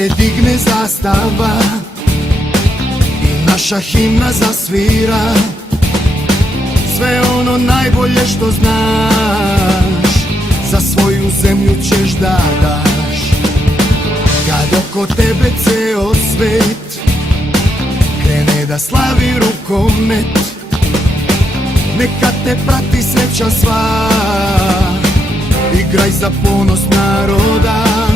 se digne zastava i naša himna zasvira, sve ono najbolje što znaš za svoju zemlju ćeš da daš. Kad oko tebe ceo svet krene da slavi rukomet, neka te prati sreća sva, igraj za ponos naroda.